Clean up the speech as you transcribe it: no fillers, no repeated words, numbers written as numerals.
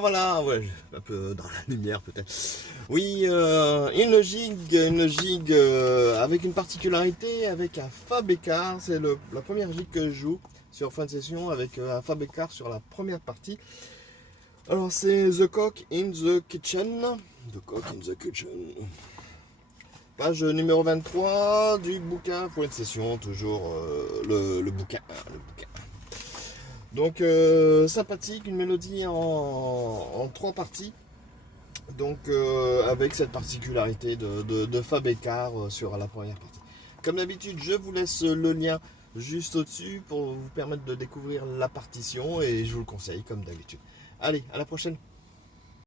Voilà, ouais, un peu dans la lumière peut-être. Oui, une gigue avec une particularité, avec un Fa Bécard. C'est la première gigue que je joue sur fin de session avec un Fa Bécard sur la première partie. Alors c'est The Cock in the Kitchen. The Cock in the Kitchen. Page numéro 23 du bouquin pour une session, toujours le bouquin. Le bouquin. Donc sympathique, une mélodie en trois parties. Donc avec cette particularité de Fa Bécard sur la première partie. Comme d'habitude, je vous laisse le lien juste au-dessus pour vous permettre de découvrir la partition et je vous le conseille comme d'habitude. Allez, à la prochaine.